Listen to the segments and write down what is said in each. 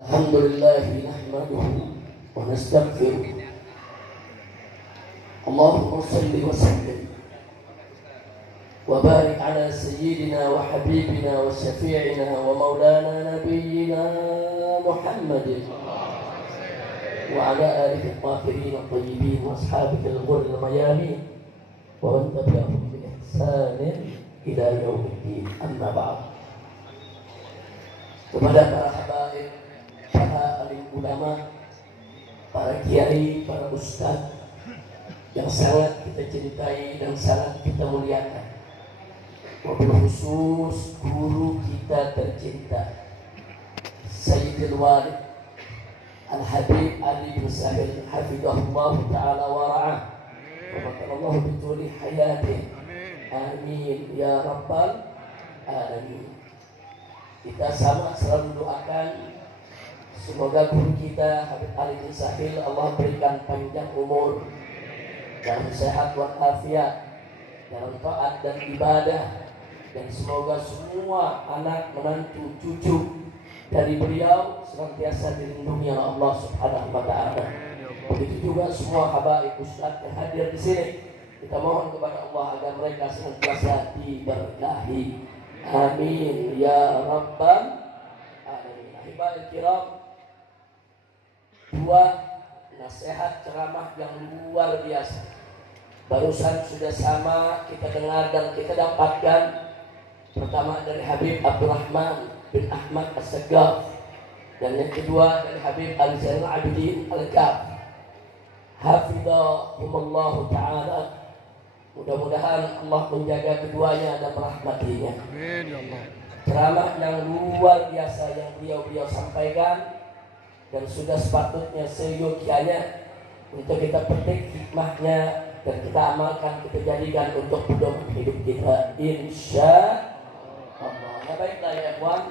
الحمد لله نحمده ونستغفره. اللهم صل وسلم وبارك على سيدنا وحبيبنا وشفيعنا ومولانا نبينا محمد وعلى آله الطاهرين الطيبين وأصحابه الغر الميامين ومن تبعهم بإحسان إلى يوم الدين. أما بعد. Kepada para habaib, para alim ulama, para kiai, para ustadz yang sangat kita cintai dan sangat kita muliakan, wabil khusus guru kita tercinta Sayyidul Walid Al-Habib Ali bin Sahil hafidhahullah ta'ala wa ra'ah wa matallahu bituli hayatih. Amin ya rabbal alamin. Kita sama selalu doakan semoga guru kita Habib Ali bin Sahil Allah berikan panjang umur dan sehat walafiat dalam taat dan ibadah, dan semoga semua anak menantu cucu dari beliau senantiasa dilindungi oleh Allah Subhanahu wa taala. Begitu juga semua habaib ustadz yang hadir di sini. Kita mohon kepada Allah agar mereka senantiasa diberkahi. Amin ya rabbal alamin. Ahibahil kiram, dua nasihat ceramah yang luar biasa barusan sudah sama kita dengar dan kita dapatkan. Pertama dari Habib Abdurrahman bin Ahmad As-Saggaf, dan yang kedua dari Habib Al-Zainal Abidin Al-Kaf hafidhahumullah ta'ala. Mudah-mudahan Allah menjaga keduanya dan merahmatinya. Amin ya Allah. Ceramah yang luar biasa yang beliau sampaikan, dan sudah sepatutnya seyogianya untuk kita petik hikmahnya dan kita amalkan, kita jadikan untuk pedoman hidup kita insya Allah. Ya baiklah ya ikhwan,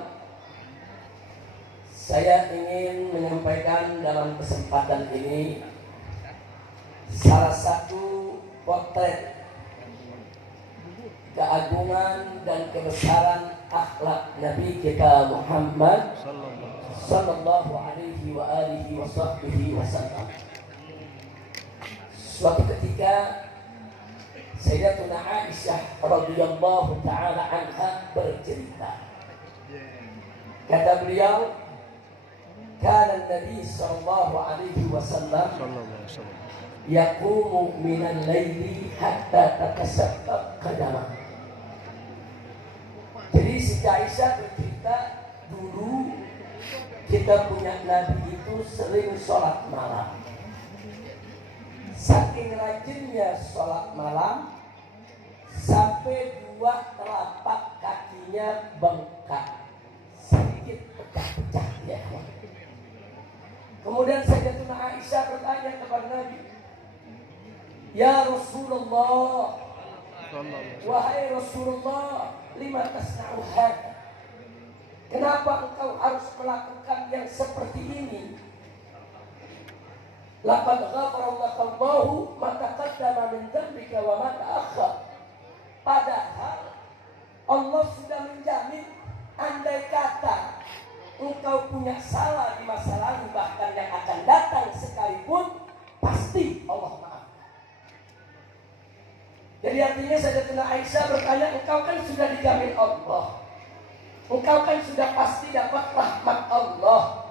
saya ingin menyampaikan dalam kesempatan ini salah satu potret keagungan dan kebesaran akhlak Nabi kita Muhammad sallallahu alaihi wa alihi wa sahbihi wasallam. Suatu ketika Sayyidatuna Aisyah radhiyallahu taala anha bercerita. Kata beliau, kana Nabi sallallahu alaihi wasallam yaqumu minal laili hatta tatasaqqaq qadamah. Jadi Siti Aisyah bercerita, dulu kita punya Nabi itu sering sholat malam. Saking rajinnya sholat malam sampai dua telapak kakinya bengkak, sedikit pecah-pecah ya. Kemudian Sayyidatuna Aisyah bertanya kepada Nabi, ya Rasulullah, wahai Rasulullah, lima tasna'u hadza? Kenapa engkau harus melakukan yang seperti ini? Laqad ghafarallahu ma taqaddama min dzambika wa ma ta'akhkhar. Padahal Allah sudah menjamin, andai kata engkau punya salah di masa lalu, bahkan yang akan datang sekalipun, pasti Allah maafkan. Jadi artinya Sayyidatuna Aisyah bertanya, engkau kan sudah dijamin Allah, engkau kan sudah pasti dapat rahmat Allah,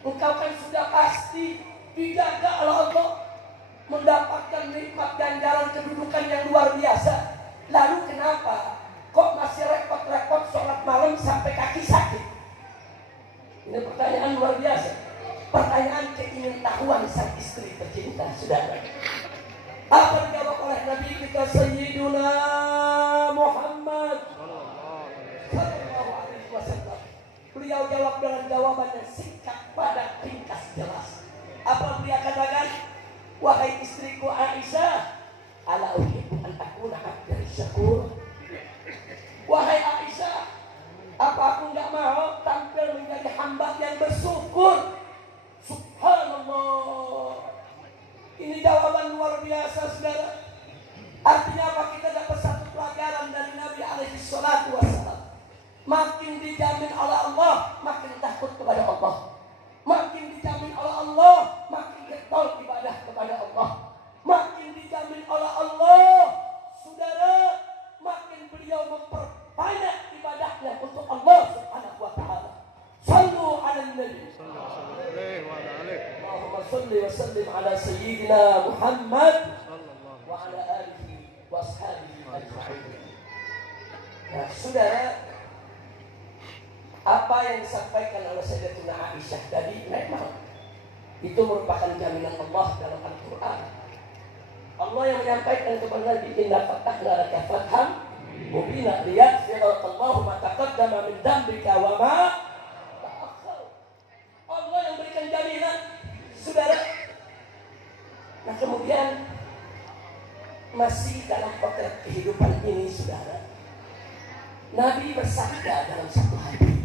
engkau kan sudah pasti dijaga oleh Allah, mendapatkan nikmat ganjaran kedudukan yang luar biasa. Lalu kenapa kok masih repot-repot sholat malam sampai kaki sakit? Ini pertanyaan luar biasa, pertanyaan keingintahuan sang istri tercinta. Saudara, apa dijawab oleh Nabi kita Sayyiduna Muhammad sallallahu alaihi wasallam? Beliau jawab dengan jawaban yang singkat, padat, ringkas, jelas. Apa beliau katakan? Wahai istriku Aisyah, ala uhibbu an akuna abdan syakur. Wahai Aisyah, apa aku enggak mau tampil menjadi hamba yang bersyukur? Subhanallah. Ini jawaban luar biasa, saudara. Artinya apa? Kita dapat satu pelajaran dari Nabi alaihi salatu wassalam. Makin dijamin oleh Allah, makin takut kepada Allah. nabi. Sallallahu alaihi wa ala alihi. Allahumma salli wa sallim ala sayyidina Muhammad Sallallahu wa ala alihi wa ashabihi ajma'in. Nah, saudara, apa yang disampaikan oleh Sayyidatuna Aisyah tadi memang itu merupakan jaminan Allah dalam Al-Quran. Allah yang menyampaikan kepada Nabi, inna fatahna laka fatham mubina liyaghfira Allahu ma taqaddama min dzambika wa ma ta'akhkhar. Allah yang berikan jaminan, saudara. Nah, kemudian masih dalam potret kehidupan ini, saudara, Nabi bersabda dalam satu hadis.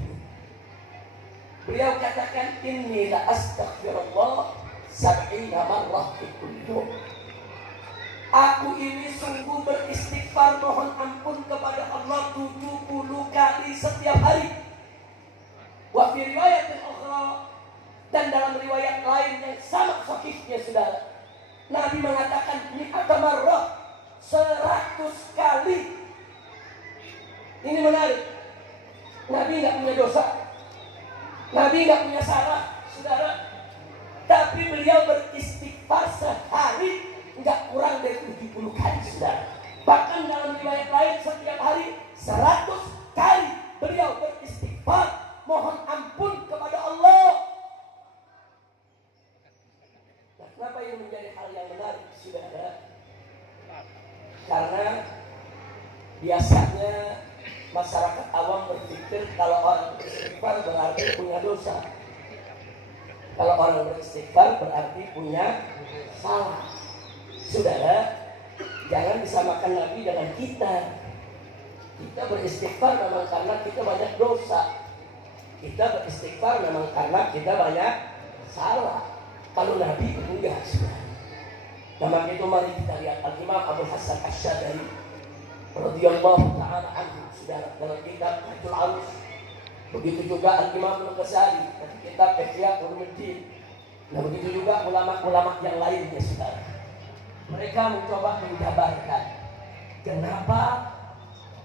Beliau katakan, inni la astaghfirullah sab'ina marrah fi kulli yawm. Aku ini sungguh beristighfar mohon ampun kepada Allah 70 kali setiap hari. Wa fi riwayat ukhra, dan dalam riwayat lain yang sama sahihnya, saudara, Nabi mengatakan mi'ata marrah, 100 kali. Ini menarik. Nabi enggak punya dosa. Nabi enggak punya salah, saudara. Tapi beliau beristighfar sehari enggak kurang dari 70 kali, saudara. Bahkan dalam riwayat lain setiap hari 100 kali beliau beristighfar mohon ampun kepada Allah. Nah, kenapa ini menjadi hal yang menarik, saudara? Karena biasanya masyarakat awam berpikir kalau orang beristighfar berarti punya dosa. Kalau orang beristighfar berarti punya salah. Saudara, jangan disamakan Nabi dengan kita. Kita beristighfar memang karena kita banyak dosa. Kita beristighfar memang karena kita banyak salah. Kalau Nabi enggak, saudara. Nah, maka itu mari kita lihat Al-Imam Abu Hasan Asy-Syadzili radhiyallahu ta'ala anhu, saudara, dalam kitab Fathul Arus. Begitu juga Al-Imam Al-Ghazali dalam kitab Ihya Ulumuddin. Nah, begitu juga ulama-ulama yang lainnya, saudara. Mereka mencoba menjabarkan kenapa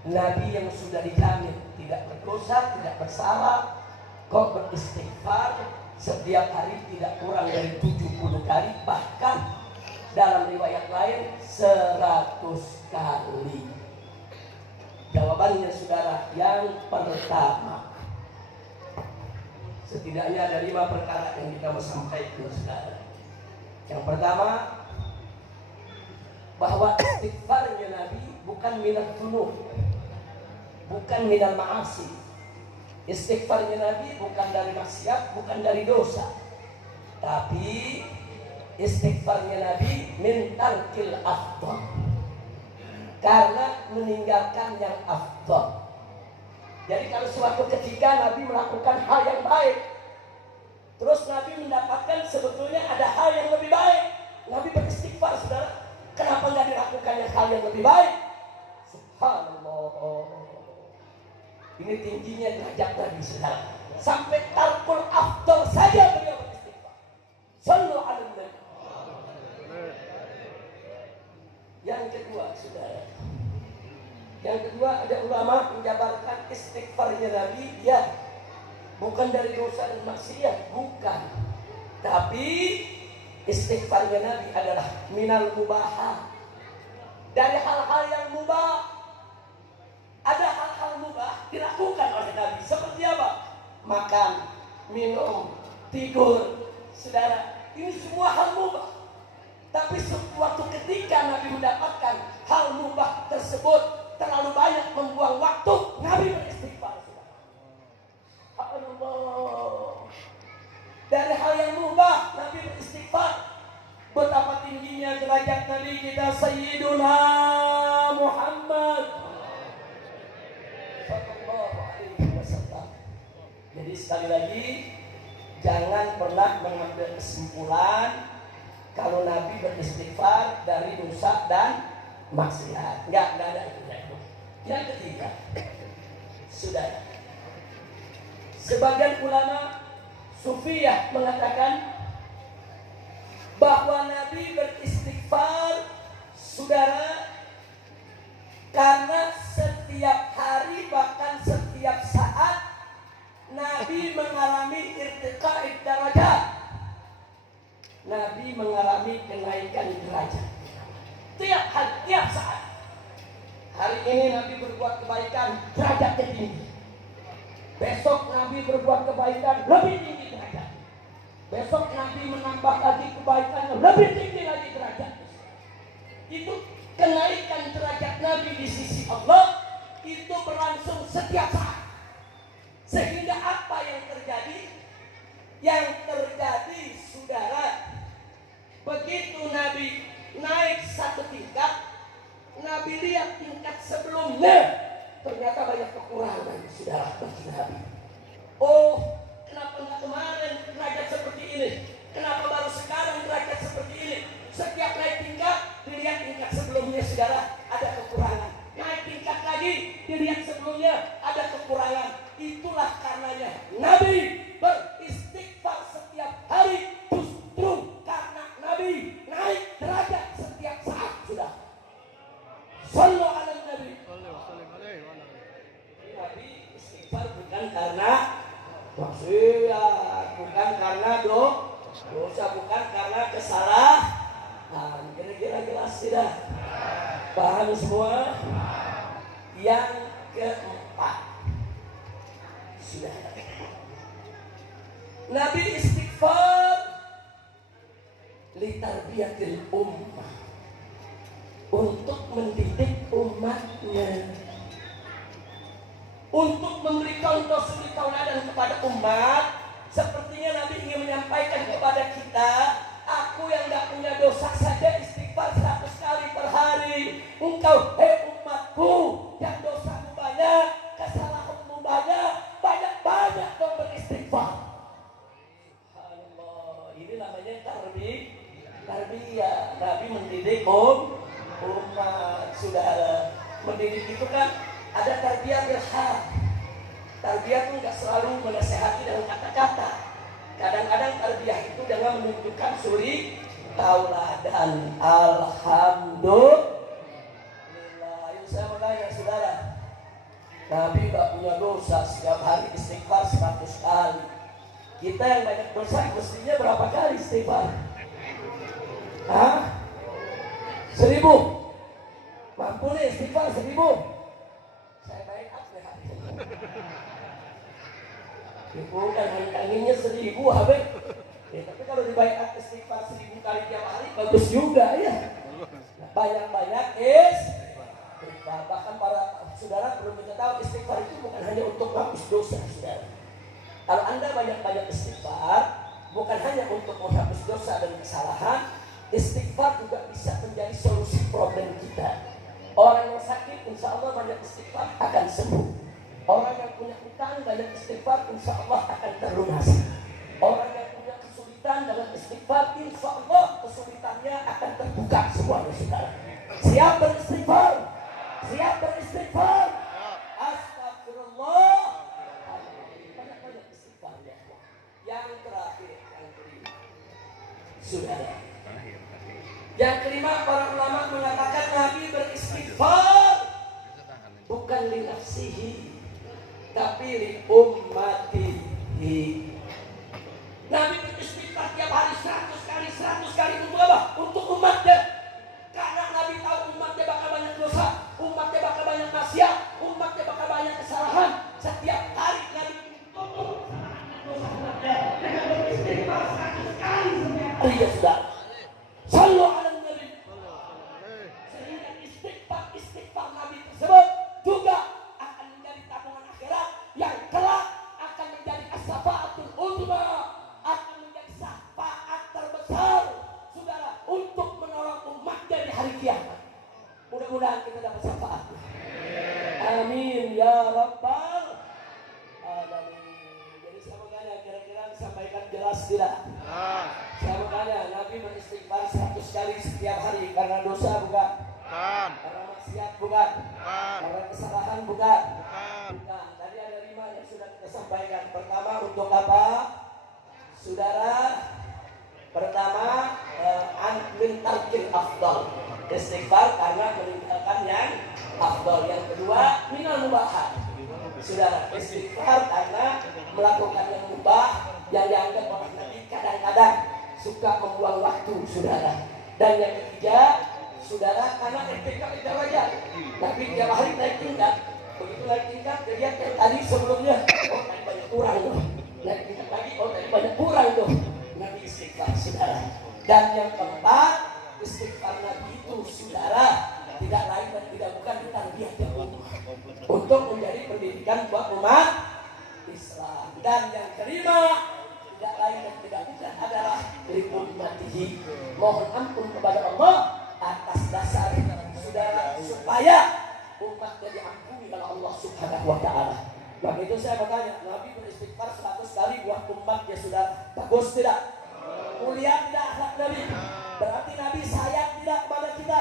Nabi yang sudah dijamin tidak berdosa, tidak bersalah, kok beristighfar setiap hari tidak kurang dari 70 kali, bahkan dalam riwayat lain 100 kali. Jawabannya, saudara, yang pertama, setidaknya ada 5 perkara yang kita mau sampaikan, saudara. Yang pertama, bahwa istighfarnya Nabi bukan minat dzunub, bukan minal ma'asi. Istighfarnya Nabi bukan dari maksiat, bukan dari dosa, tapi istighfarnya Nabi min tarkil afdal, karena meninggalkan yang afdal. Jadi kalau suatu ketika Nabi melakukan hal yang baik, terus Nabi mendapatkan sebetulnya ada hal yang lebih baik, Nabi beristighfar, saudara. Kenapa nggak dilakukan hal yang lebih baik? Subhanallah. Ini tingginya derajat Nabi, saudara. Sampai tarkul afdal saja beliau beristighfar. Sallu ala nabi. Yang kedua, saudara. Yang kedua, ada ulama menjabarkan istighfarnya Nabi, ya, bukan dari dosa dan maksiat, bukan. Tapi istighfarnya Nabi adalah minal mubahah, dari hal-hal yang mubah. Ada hal-hal mubah dilakukan oleh Nabi. Seperti apa? Makan, minum, tidur, saudara. Ini semua hal mubah. Tapi suatu ketika Nabi mendapatkan hal mubah tersebut terlalu banyak membuang waktu, Nabi beristighfar, saudara. Allah. Dari hal yang mubah Nabi beristighfar. Betapa tingginya derajat Nabi kita Sayyiduna Muhammad sallallahu alaihi wasallam. Jadi sekali lagi, jangan pernah mengambil kesimpulan kalau Nabi beristighfar dari dosa dan maksiat. Enggak ada itu. Yang ketiga, sudah sebagian ulama Sufiyah mengatakan bahwa Nabi beristighfar, saudara, karena setiap hari bahkan setiap saat Nabi mengalami irtiqa Nabi mengalami kenaikan derajat. Tiap hari, tiap saat. Hari ini Nabi berbuat kebaikan, derajatnya tinggi. Besok Nabi berbuat kebaikan, lebih tinggi derajat. Besok Nabi menambah lagi kebaikan, lebih tinggi lagi derajat. Itu kenaikan derajat Nabi di sisi Allah itu berlangsung setiap saat. Sehingga apa yang terjadi? Yang terjadi, saudara, begitu Nabi naik satu tingkat, Nabi lihat tingkat sebelumnya ternyata banyak kekurangan, saudara, bagi Nabi. Oh, kenapa enggak kemarin derajat seperti ini? Kenapa baru sekarang derajat seperti ini? Setiap naik tingkat, dilihat tingkat sebelumnya, saudara, ada kekurangan. Naik tingkat lagi, dilihat sebelumnya ada kekurangan. Itulah karenanya Nabi beristighfar setiap hari, justru karena Nabi naik derajat setiap saat, sudah. Sallu ala Nabi. Nabi istighfar bukan karena maksiat, bukan karena dosa, bukan karena kesalahan. Kira-kira jelas tidak? Paham semua? Yang keempat, sudah. Nabi istighfar litarbiyatil ummah, untuk mendidik umatnya, untuk memberi contoh suri tauladan kepada umat. Sepertinya Nabi ingin menyampaikan kepada kita, aku yang tidak punya dosa saja istighfar 100 kali per hari. Engkau, umatku yang dosamu banyak, kesalahanmu banyak, banyak-banyak kau beristighfar. Subhanallah, ini namanya tarbiyah. Nabi mendidik umat, saudara. Mendidik itu kan ada tarbiyah berhak. Tarbiyah itu nggak selalu menasehati dengan kata-kata. Kadang-kadang tarbiyah itu dengan menunjukkan suri tauladan. Alhamdulillah. Yuk saya bertanya, saudara. Nabi nggak punya dosa, setiap hari istighfar 100 kali. Kita yang banyak dosa mestinya berapa kali istighfar? 1000. Mampu nih istighfar 1000. Saya baik apa ya? Bukan anginnya 1000 habis. Tapi kalau dibayar istighfar 1000 kali tiap hari bagus juga ya. Banyak-banyak istighfar. Bahkan para saudara perlu kita tahu, istighfar itu bukan hanya untuk menghapus dosa, saudara. Kalau Anda banyak-banyak istighfar, bukan hanya untuk menghapus dosa dan kesalahan, istighfar juga bisa menjadi solusi problem kita. Orang yang sakit, insya Allah banyak istighfar akan sembuh. Orang yang punya utang, banyak istighfar, insya Allah akan terlunasi. Orang yang punya kesulitan, dengan istighfar, insya Allah kesulitannya akan terbuka semuanya, saudara. Siap beristighfar? Siap beristighfar? Astagfirullah. Banyak-banyak istighfar ya. Yang terakhir, yang kelima, saudara. Yang kelima, para ulama mengatakan Nabi beristighfar bukan li nafsihi, tapi li ummatihi. Nabi beristighfar tiap hari 100 kali untuk apa? Untuk umatnya. Karena Nabi tahu umatnya bakal banyak dosa, umatnya bakal banyak maksiat, umatnya bakal banyak kesalahan. Setiap hari Nabi tutup dosa umatnya dengan beristighfar 100 kali setiap hari, ya sudah. Sallu ala Nabi. Sehingga istighfar Nabi tersebut juga akan menjadi tabungan akhirat yang kelak akan menjadi as-syafaatul uzma, akan menjadi syafaat terbesar, saudara, untuk menolong umatnya di hari kiamat. Mudah-mudahan kita dapat syafaat. Amin ya rabbal alamin. Jadi saya bertanya, kira-kira disampaikan jelas tidak? Saya bertanya, Nabi beristighfar 100 kali setiap hari karena dosa bukan? Bukan. Karena maksiat bukan? Bukan. Karena kesalahan bukan? Bukan. Tadi ada 5 yang sudah kita sampaikan. Pertama untuk apa? Saudara, pertama min tarkil afdal. Istighfar karena meninggalkan yang afdal. Yang kedua, minal mubahat. Saudara, istighfar karena melakukan yang mubah yang dianggap oleh Nabi kadang-kadang. suka membuang waktu, saudara. Dan yang ketiga, saudara, karena RPK tidak wajar, tapi tiap hari naik tingkat. Begitu naik tingkat, dilihat yang tadi sebelumnya, oh tadi banyak kurang tuh. Naik tingkat lagi, oh tadi banyak kurang tuh. Nabi istighfar, saudara. Dan yang keempat, istighfar Nabi itu, saudara, tidak lain dan tidak bukan tarbiyah untuk menjadi pendidikan buat umat Islam. Dan yang kelima, tidak lain dan tidak bukan adalah liummatihi, mohon ampun kepada Allah atas dasar saudara supaya umatnya diampuni oleh Allah Subhanahu wa taala. Maka itu saya bertanya, Nabi beristighfar 100 kali buat umatnya, sudah bagus tidak? Mulia tidak akhlak Nabi? Berarti Nabi sayang tidak kepada kita?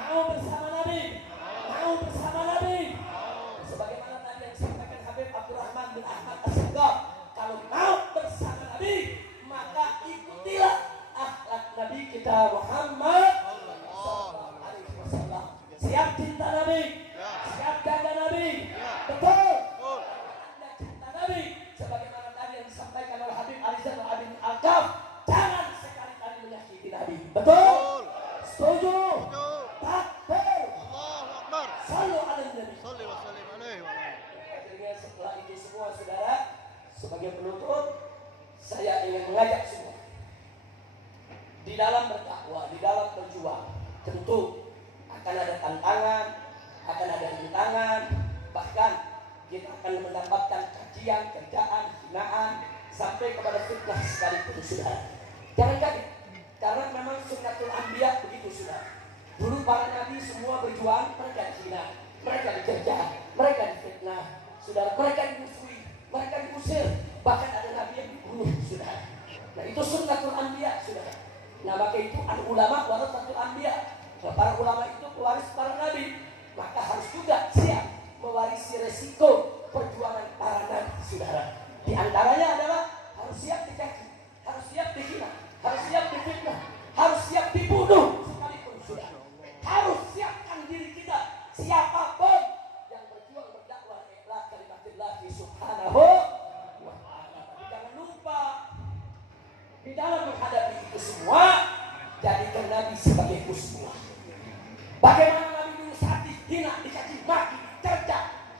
Mau bersama Nabi? Mau bersama Nabi? Sebagaimana tadi yang disampaikan Habib Abdurrahman bin Ahmad As-Sagaf, kalau mau bersama Nabi, maka ikutilah akhlak Nabi kita Muhammad sallallahu alaihi wasallam. Siap cinta Nabi? Siap jaga Nabi? Betul? Anda cinta Nabi? Sebagaimana tadi yang disampaikan oleh Habib Arizal Al-Abidin Al-Kaf, jangan sekali-kali menyakiti Nabi. Betul? Setuju? Takbir. Allahu Akbar. Sallu ala Nabi. Salli wa sallim alaihi wa alihi. Akhirnya setelah itu semua, saudara, sebagai penutup, saya ingin mengajak semua di dalam berdakwah, di dalam berjuang, tentu akan ada tantangan, akan ada rintangan, bahkan kita akan mendapatkan cacian, kerjaan, hinaan, sampai kepada fitnah sekalipun, saudara. Jangan kaget, karena memang sunnatul anbiya begitu, saudara. Dulu para nabi semua berjuang, mereka dihina, mereka dicerca, mereka difitnah, saudara, mereka dimusuhi, mereka diusir, bahkan ada nabi yang dibunuh, saudara. Nah itu sunnatul anbiya, saudara. Nah maka itu al ulama warasatul anbiya. Nah, para ulama itu pewaris para nabi, maka harus juga siap mewarisi resiko perjuangan para nabi, saudara. Di antaranya adalah harus siap dicaci, harus siap dihina, harus siap difitnah, harus siap dibunuh sekalipun, saudara. Harus siapkan diri kita, siapapun yang berjuang berdakwah ila kalimatillah subhanahu wa ta'ala. Jangan lupa di dalam menghadapi itu semua, jadikan Nabi sebagai uswah. Bagaimana Nabi dulu saat dihina, dicaci maki, dicerca,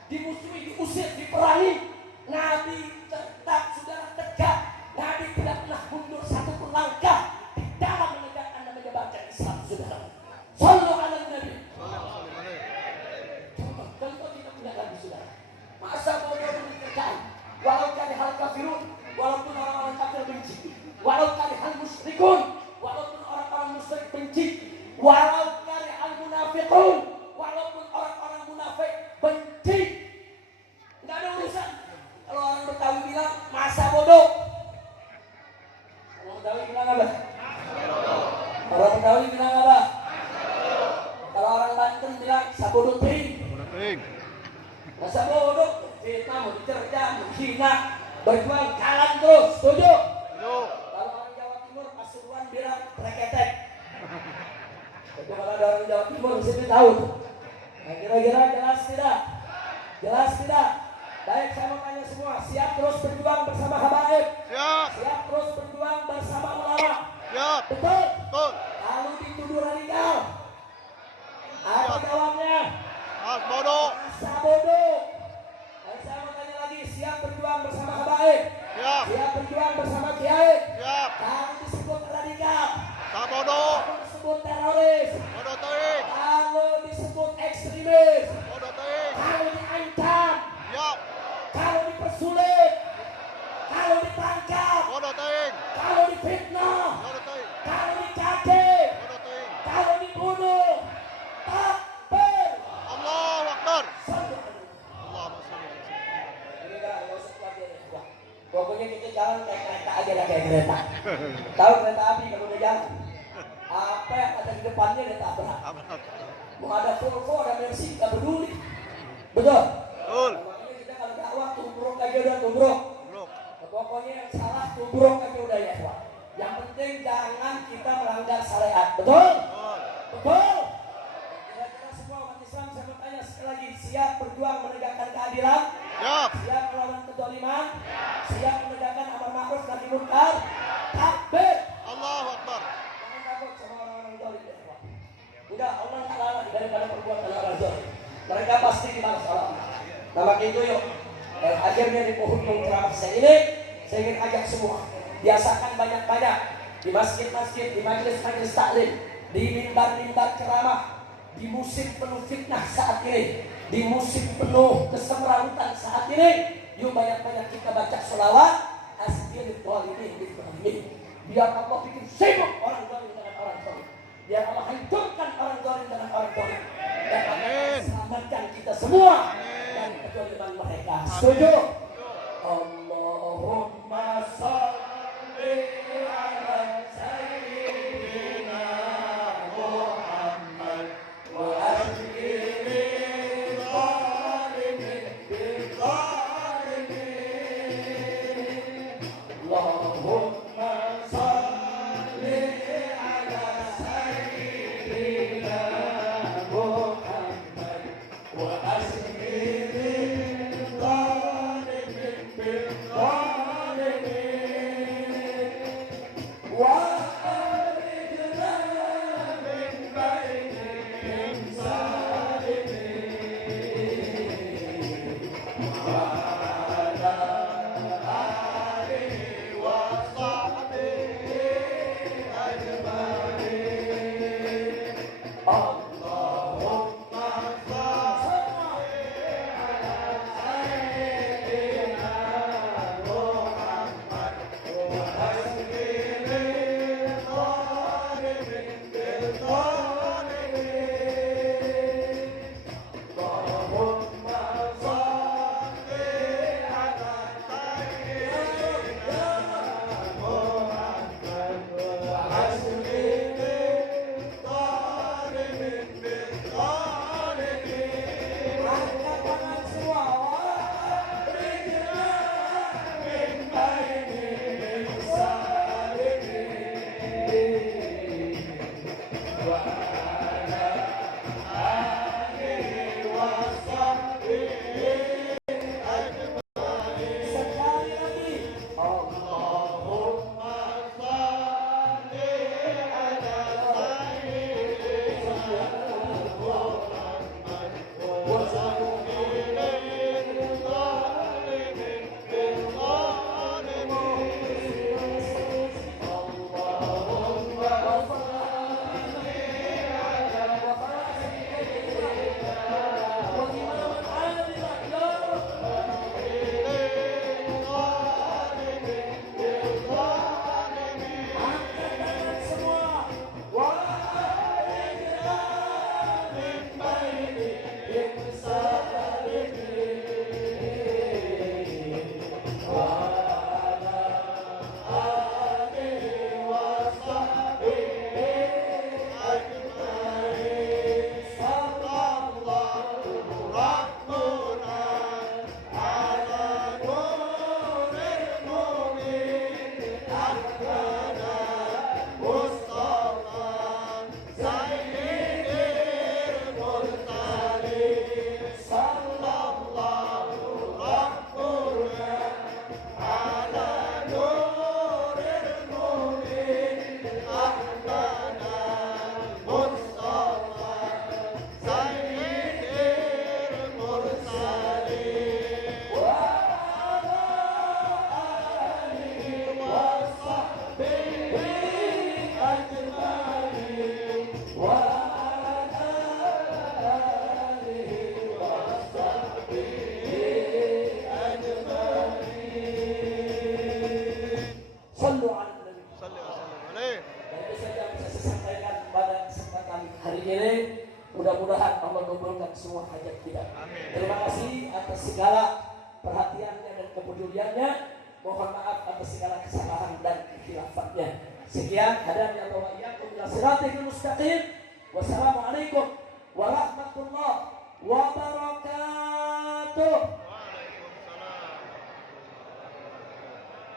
dimusuhi, diusir, diperangi, Nabi tetap, saudara, tegak. Nabi tidak pernah mundur satu pun langkah di dalam menegakkan dan menyebarkan Islam, saudara. Sallu ala Nabi. Contoh kita punya Nabi, saudara. Masa bodoh mengerjakan, walau kali hal kafirun, walaupun orang-orang kafir benci, walau kali hal musyrikun, walaupun orang-orang musyrik benci, walau kali hal munafiqun, walaupun orang-orang munafik benci. Enggak ada urusan. Kalau orang Betawi bilang masa bodoh, orang Betawi bilang apa? Orang Betawi bilang apa? Kalau orang Banten bilang sabodo ting. Masa bodoh, fitnah, mau dicerca, menghina, berjuang kalah terus, setuju? Kalau orang Jawa Timur, Pasuruan bilang reketek. Tapi kalau ada orang Jawa Timur, mesti tahu. Nah, kira-kira jelas tidak? Jelas tidak? Baik, saya mau tanya semua, siap terus berjuang bersama habaib? Siap. Siap terus berjuang bersama ulama? Siap. Betul? Betul. Lalu dituduh radikal, apa jawabnya? Mas bodoh. Masa bodoh. Dan saya mau tanya lagi, siap berjuang bersama habaib? Siap. Siap berjuang bersama kiai? Siap. Kalau disebut radikal, Tak bodoh. kalau disebut teroris, Bodoh ting. kalau disebut ekstremis, Bodoh ting. kalau diancam, Siap. kalau dipersulit, kalau ditangkap, Bodoh ting. kalau difitnah, Bodoh ting. kalau dicaci, Bodoh ting. kalau dibunuh, takbir. Allahu Akbar. Sallu alaihi. Allahumma shalli ala sayyidina. Ini enggak usah lagi ya. Wah, pokoknya kita jalan kayak kereta aja lah, kayak kereta. Tahu kereta api kalau udah jalan? Apa yang ada di depannya dia tabrak. Mau ada Volvo, ada Mercy, nggak peduli. Betul? Betul. Nah, makanya kita kalau dakwah tubruk aja udah tubruk. Bro. Pokoknya yang salah tubruk aja udah ya, Pak. Yang penting jangan kita melanggar syariat. Betul? Betul. Betul? Kira-kira semua umat Islam saya mau tanya sekali lagi, siap berjuang menegakkan keadilan? Siap. Siap melawan kezaliman? Siap menegakkan amar ma'ruf nahi munkar? Takbir. mereka pasti dibalas oleh Allah. Nah maka itu yuk, akhirnya di penghujung ceramah saya ini, saya ingin ajak semua, biasakan banyak-banyak di masjid-masjid, di majelis-majelis taklim, di mimbar-mimbar ceramah, di musim penuh fitnah saat ini, di musim penuh kesemrawutan saat ini, yuk banyak-banyak kita baca sholawat asbirul walimin bil walimin. Biar Allah bikin sibuk orang zalim dengan orang zalim. Biar Allah hancurkan orang zalim dengan orang zalim. Dan Allah selamatkan kita semua dan kezaliman mereka. Setuju? Allahumma shalli ala sayyidina Muhammad wa asyril zalimin bil zalimin. Allahumma shalli ala sayyidina Muhammad wa asyril zalimin bil zalimin wa akhrijna min bainihim salimin wa ala alihi wa sahbihi ajma'in. Allahumma shalli ala sayyidina Muhammad wa asyril zalimin bil zalimin. Allahumma shalli ala sayyidina Muhammad wa asyril zalimin bil zalimin. Angkat tangan semua. Akhrijna min bainihim salimin wa ala alihi wa sahbihi ajma'in. Sekali lagi. Allahumma shalli ala sayyidina Muhammad wa asyril zalimin bil zalimin. Allahumma shalli ala sayyidina wa imaman adila ya angkat tangan semua. Wa akhrijna min bainihim salimin wa ala alihi wa sahbihi ajma'in. Sallallahu rabbuna ala nuril mu'min ahmada Mustafa sayyidil mursalin. Sallallahu rabbuna ala nuril mu'min ahmada Mustafa sayyidil mursalin wa ala alihi wa sahbihi ajma'in wa ala alihi wa sahbihi ajma'in. Sallu ala nabi. Salli wa sallim alaih. Dan itu saja yang bisa saya sampaikan pada kesempatan hari ini. Mudah-mudahan Allah kabulkan semua hajat kita. Amin. Terima kasih atas segala perhatiannya dan kepeduliannya. Mohon maaf atas segala kesalahan dan kekhilaafannya. Sekian, hadani Allah wa iyyakum ila siratal mustaqim. Wassalamualaikum warahmatullahi wabarakatuh.